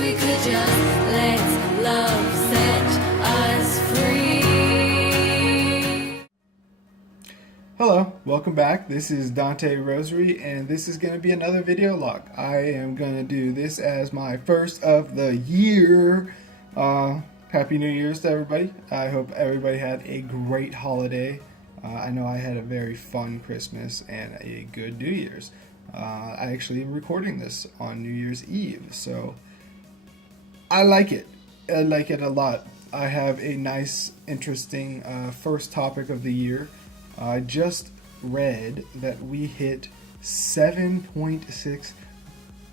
we could just let love set us free. Hello, welcome back. This is Dante Rosary, and this is going to be another video log. I am going to do this as my first of the year. Happy New Year's to everybody. I hope everybody had a great holiday. I know I had a very fun Christmas and a good New Year's. I actually am recording this on New Year's Eve, so I like it. I like it a lot. I have a nice, interesting first topic of the year. I just read that we hit 7.6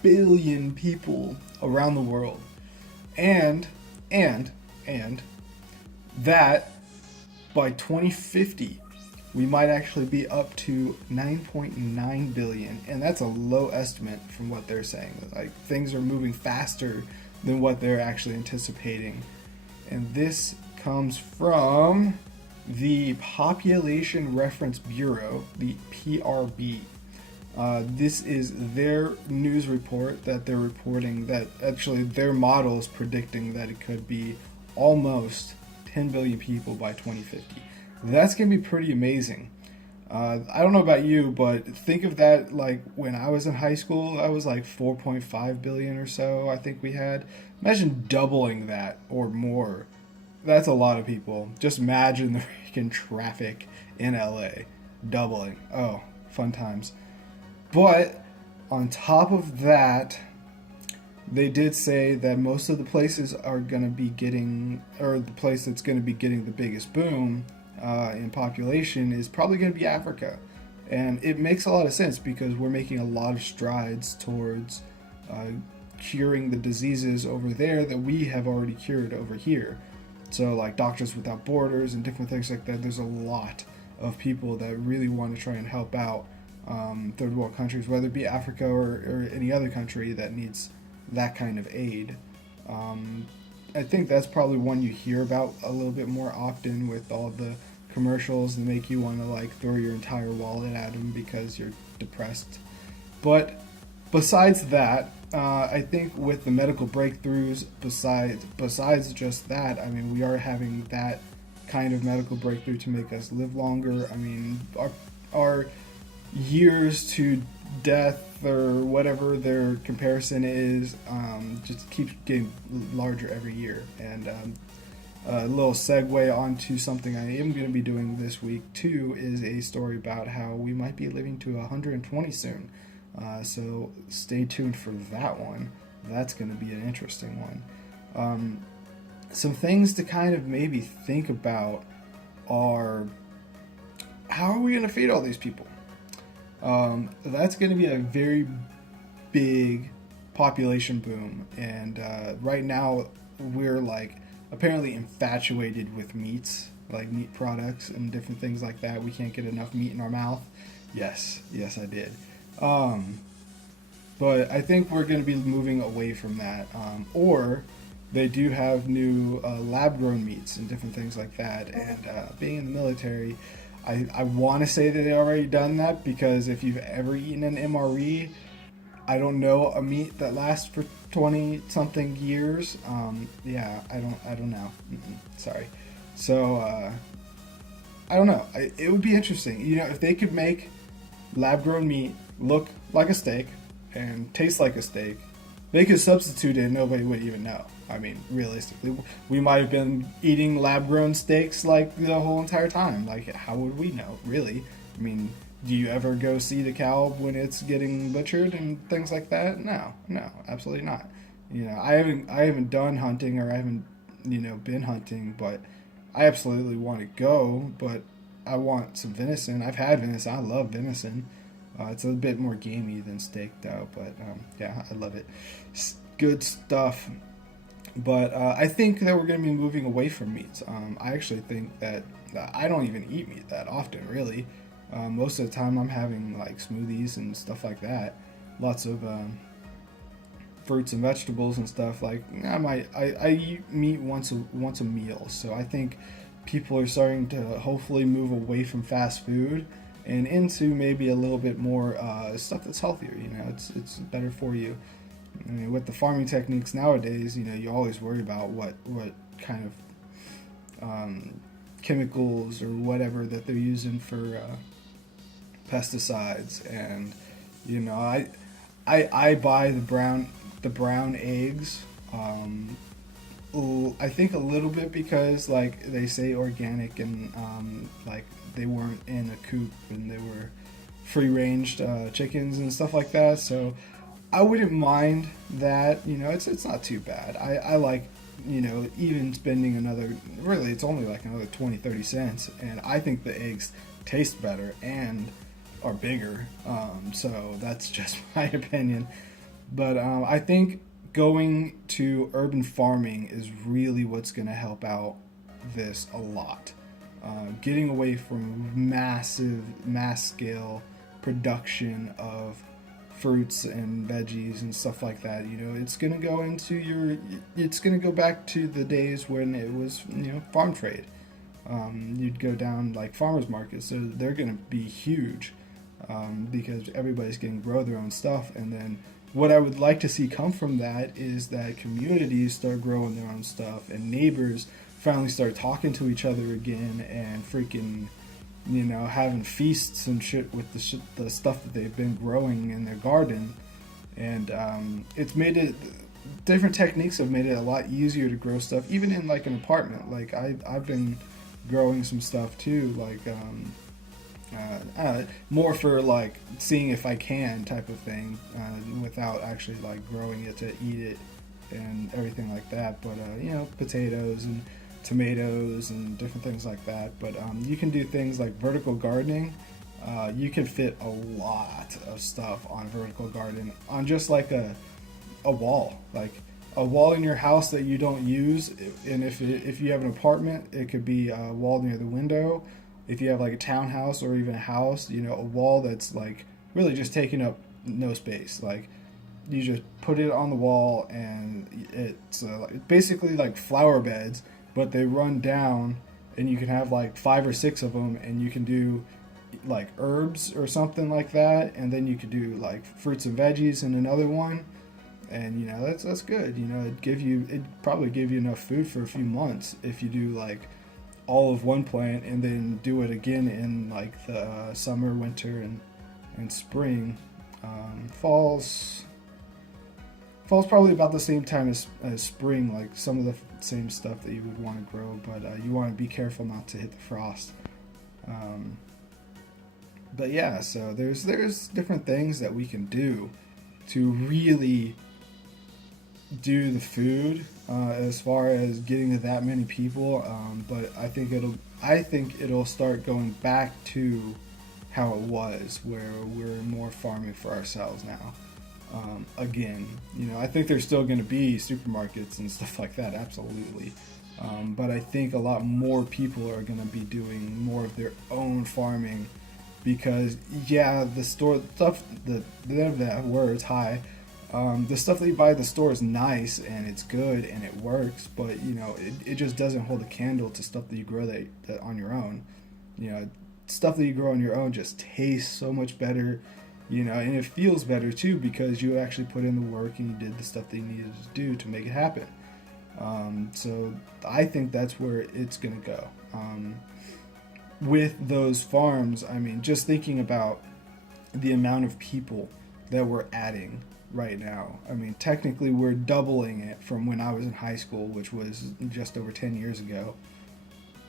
billion people around the world. And that by 2050, we might actually be up to 9.9 billion. And that's a low estimate from what they're saying. Like, things are moving faster than what they're actually anticipating. And this comes from the Population Reference Bureau, the PRB. This is their news report that they're reporting that actually their model is predicting that it could be almost 10 billion people by 2050. That's going to be pretty amazing. I don't know about you, but think of that like when I was in high school, I was like 4.5 billion or so, I think we had. Imagine doubling that or more. That's a lot of people. Just imagine the freaking traffic in LA doubling. Oh, fun times. But on top of that, they did say that most of the places are going to be getting, or the place that's going to be getting the biggest boom in population is probably going to be Africa. And it makes a lot of sense because we're making a lot of strides towards curing the diseases over there that we have already cured over here. So like Doctors Without Borders and different things like that, there's a lot of people that really want to try and help out third world countries, whether it be Africa or any other country that needs that kind of aid. I think that's probably one you hear about a little bit more often with all the commercials that make you want to like throw your entire wallet at them because you're depressed. But besides that, I think with the medical breakthroughs, besides just that, I mean, we are having that kind of medical breakthrough to make us live longer. I mean, our years to death or whatever their comparison is just keeps getting larger every year. And a little segue onto something I am going to be doing this week too is a story about how we might be living to 120 soon. So stay tuned for that one. That's going to be an interesting one. Some things to kind of maybe think about are, how are we going to feed all these people? That's going to be a very big population boom. And right now we're like apparently infatuated with meats, like meat products and different things like that. We can't get enough meat in our mouth. Yes, I did. But I think we're going to be moving away from that. Or they do have new lab-grown meats and different things like that. And being in the military, I want to say that they already done that, because if you've ever eaten an MRE, I don't know a meat that lasts for 20-something years. Yeah, I don't know. Sorry. So I don't know. It would be interesting. You know, if they could make lab-grown meat look like a steak and taste like a steak, they could substitute it and nobody would even know. I mean, realistically, we might have been eating lab-grown steaks like the whole entire time. Like, how would we know, really? I mean, do you ever go see the cow when it's getting butchered and things like that? No, absolutely not. You know, I haven't done hunting, or I haven't, been hunting, but I absolutely want to go. But I want some venison. I've had venison. I love venison. It's a bit more gamey than steak, though. But yeah, I love it. It's good stuff. But I think that we're going to be moving away from meats. I actually think that I don't even eat meat that often, really. Most of the time I'm having like smoothies and stuff like that. Lots of fruits and vegetables and stuff. Like, I eat meat once a meal. So I think people are starting to hopefully move away from fast food and into maybe a little bit more stuff that's healthier. It's better for you. I mean, with the farming techniques nowadays, you always worry about what kind of chemicals or whatever that they're using for pesticides. And I buy the brown eggs. I think a little bit because like they say organic, and like they weren't in a coop and they were free ranged chickens and stuff like that. So I wouldn't mind that. It's not too bad. I like even spending another, really it's only like another 20-30 cents, and I think the eggs taste better and are bigger. So that's just my opinion. But I think going to urban farming is really what's going to help out this a lot. Getting away from mass scale production of fruits and veggies and stuff like that. It's going to go it's going to go back to the days when it was, farm trade. You'd go down like farmers markets, so they're going to be huge, because everybody's getting to grow their own stuff. And then what I would like to see come from that is that communities start growing their own stuff, and neighbors finally start talking to each other again, and freaking, having feasts and shit with the stuff that they've been growing in their garden. And it's made it, different techniques have made it a lot easier to grow stuff, even in like an apartment. Like I've been growing some stuff too, like more for like seeing if I can type of thing, without actually like growing it to eat it and everything like that. But potatoes and tomatoes and different things like that. But you can do things like vertical gardening. You can fit a lot of stuff on vertical garden on just like a wall, like a wall in your house that you don't use. And if you have an apartment, it could be a wall near the window. If you have like a townhouse or even a house, a wall that's like really just taking up no space. Like you just put it on the wall, and it's basically like flower beds, but they run down, and you can have like 5 or 6 of them, and you can do like herbs or something like that, and then you could do like fruits and veggies in another one. And that's good. It'd probably give you enough food for a few months if you do like all of one plant and then do it again in like the summer, winter, and spring. Fall's probably about the same time as spring, like some of the same stuff that you would want to grow, but you want to be careful not to hit the frost. But yeah, so there's different things that we can do to really do the food, as far as getting to that many people. But I think it'll start going back to how it was, where we're more farming for ourselves now. Again, I think there's still going to be supermarkets and stuff like that, absolutely. But I think a lot more people are going to be doing more of their own farming, because the store stuff, that word's high. The stuff that you buy at the store is nice and it's good and it works, but it just doesn't hold a candle to stuff that you grow that on your own. Stuff that you grow on your own just tastes so much better, and it feels better too, because you actually put in the work and you did the stuff that you needed to do to make it happen. So I think that's where it's gonna go. With those farms, I mean, just thinking about the amount of people that we're adding right now. I mean, technically we're doubling it from when I was in high school, which was just over 10 years ago.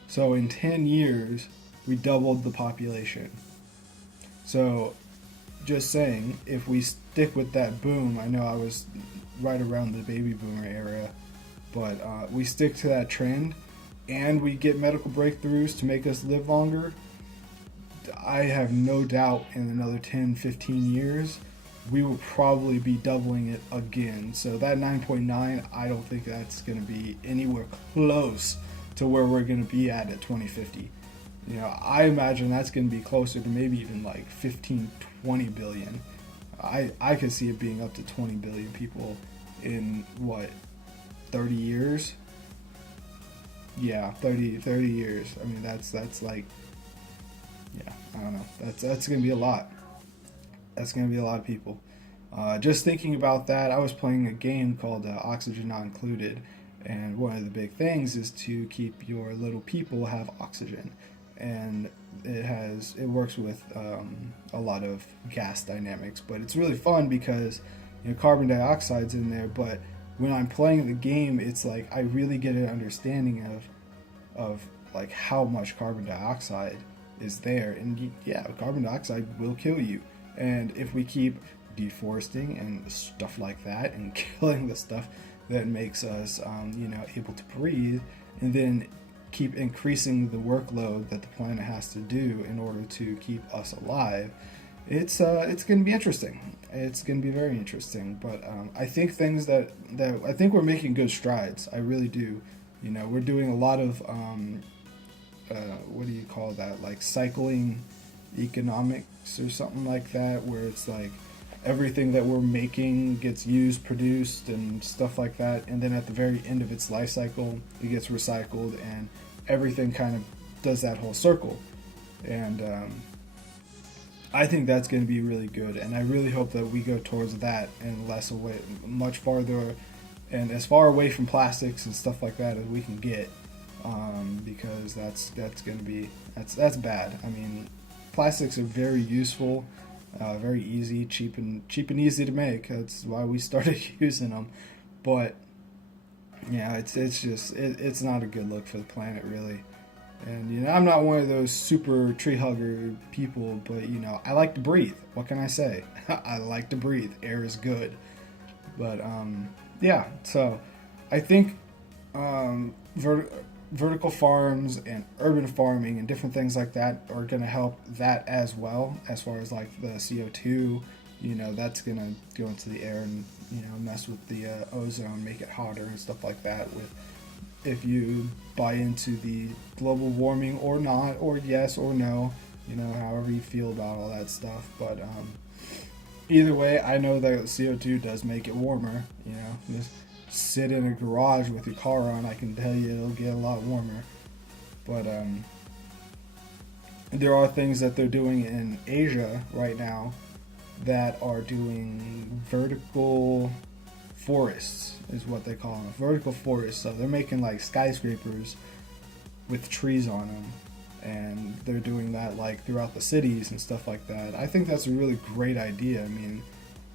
So in 10 years, we doubled the population. So just saying, if we stick with that boom, I know I was right around the baby boomer era, but we stick to that trend and we get medical breakthroughs to make us live longer, I have no doubt in another 10, 15 years, we will probably be doubling it again. So that 9.9, I don't think that's going to be anywhere close to where we're going to be at 2050. I imagine that's going to be closer to maybe even like 15, 20 billion. I could see it being up to 20 billion people in 30 years? Yeah, 30 years. I mean, that's like, yeah, I don't know. That's going to be a lot. That's going to be a lot of people. Just thinking about that, I was playing a game called Oxygen Not Included, and one of the big things is to keep your little people have oxygen, and it works with a lot of gas dynamics, but it's really fun because carbon dioxide's in there, but when I'm playing the game, it's like I really get an understanding of like how much carbon dioxide is there, and yeah, carbon dioxide will kill you, and if we keep deforesting and stuff like that and killing the stuff that makes us able to breathe, and then keep increasing the workload that the planet has to do in order to keep us alive, it's going to be interesting. It's going to be very interesting. But I think that I think we're making good strides. I really do. We're doing a lot of what do you call that? Like cycling economics or something like that, where it's like everything that we're making gets used, produced, and stuff like that, and then at the very end of its life cycle, it gets recycled, and everything kind of does that whole circle. And I think that's going to be really good, and I really hope that we go towards that and less away, much farther, and as far away from plastics and stuff like that as we can get, because that's going to be that's bad. I mean, plastics are very useful. Very easy, cheap and easy to make. That's why we started using them. But yeah, it's not a good look for the planet, really. And I'm not one of those super tree hugger people, but I like to breathe. What can I say? I like to breathe. Air is good. But yeah, so I think vertical farms and urban farming and different things like that are going to help that as well, as far as like the CO2, that's going to go into the air and mess with the ozone, make it hotter and stuff like that. With if you buy into the global warming or not, or yes or no, however you feel about all that stuff. But either way, I know that CO2 does make it warmer. Just sit in a garage with your car on, I can tell you it'll get a lot warmer. But there are things that they're doing in Asia right now that are doing vertical forests, is what they call them, vertical forests. So they're making like skyscrapers with trees on them, and they're doing that like throughout the cities and stuff like that. I think that's a really great idea. I mean,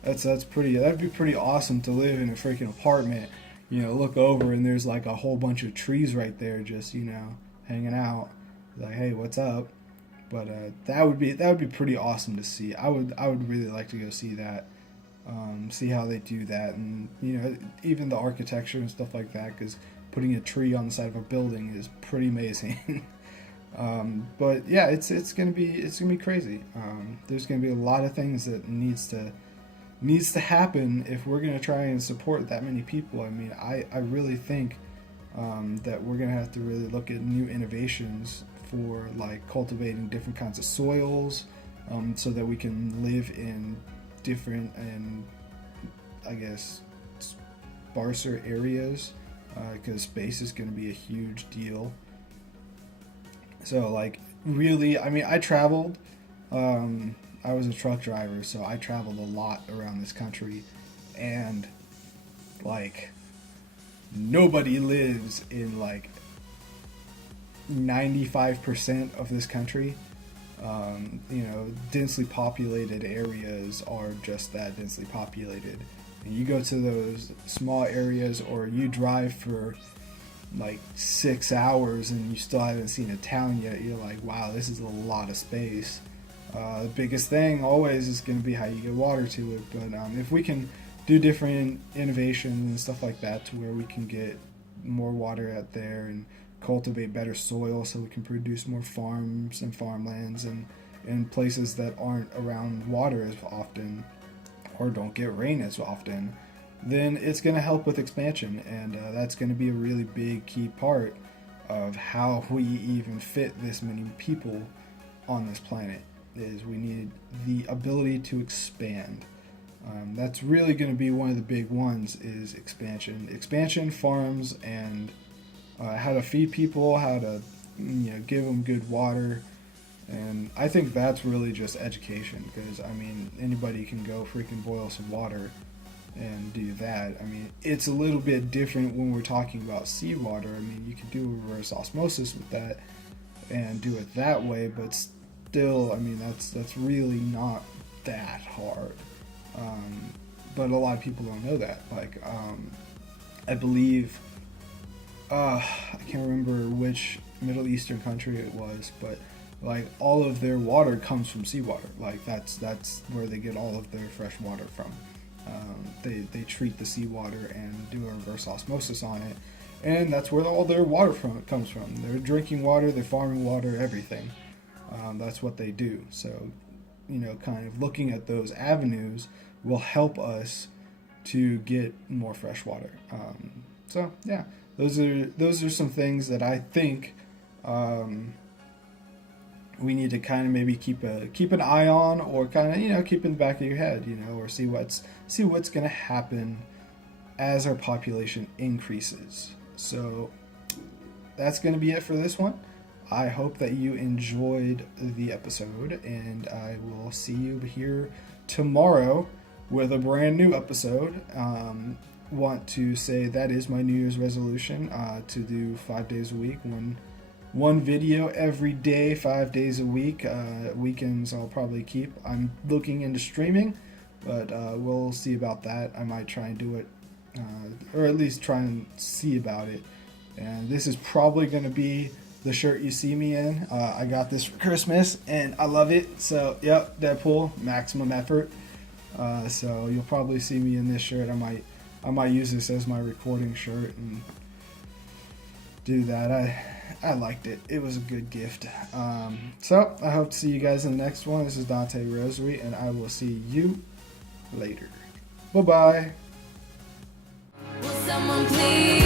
that'd be pretty awesome to live in a freaking apartment, look over and there's like a whole bunch of trees right there just, hanging out. Like, hey, what's up? But that would be pretty awesome to see. I would really like to go see that. See how they do that, and even the architecture and stuff like that, because putting a tree on the side of a building is pretty amazing. But yeah, it's gonna be crazy. There's gonna be a lot of things that needs to happen if we're gonna try and support that many people. I mean, I really think that we're gonna have to really look at new innovations for like cultivating different kinds of soils, so that we can live in different and I guess sparser areas, because space is going to be a huge deal. So like really, I mean, I traveled. I was a truck driver, so I traveled a lot around this country, and like nobody lives in like 95% of this country. Densely populated areas are just that, densely populated. And you go to those small areas, or you drive for like 6 hours and you still haven't seen a town yet. You're like, wow, this is a lot of space. The biggest thing always is going to be how you get water to it. But if we can do different innovations and stuff like that to where we can get more water out there and cultivate better soil so we can produce more farms and farmlands and in places that aren't around water as often or don't get rain as often, then it's going to help with expansion, and that's going to be a really big key part of how we even fit this many people on this planet. Is we need the ability to expand. That's really going to be one of the big ones, is expansion, farms, and how to feed people, how to give them good water, And I think that's really just education, because I mean, anybody can go freaking boil some water and do that. I mean, it's a little bit different when we're talking about seawater. I mean, you can do reverse osmosis with that and do it that way, but still, I mean, that's really not that hard. But a lot of people don't know that. Like, I believe, I can't remember which Middle Eastern country it was, but like all of their water comes from seawater. Like that's where they get all of their fresh water from. They treat the seawater and do a reverse osmosis on it, and that's where all their water comes from. Their drinking water, their farming water, everything. That's what they do. So, you know, kind of looking at those avenues will help us to get more fresh water. So yeah, those are some things that I think we need to kind of maybe keep an eye on, or kind of, you know, keep in the back of your head, you know, or see what's going to happen as our population increases. So that's going to be it for this one. I hope that you enjoyed the episode, and I will see you here tomorrow with a brand new episode. Want to say that is my New Year's resolution, to do 5 days a week, one video every day, 5 days a week. Weekends I'll probably keep. I'm looking into streaming, but we'll see about that. I might try and do it, or at least try and see about it. And this is probably going to be the shirt you see me in. I got this for Christmas, and I love it. So, yep, Deadpool, maximum effort. So you'll probably see me in this shirt. I might use this as my recording shirt and do that. I liked it. It was a good gift. So I hope to see you guys in the next one. This is Dante Rosary, and I will see you later. Bye-bye. Will someone please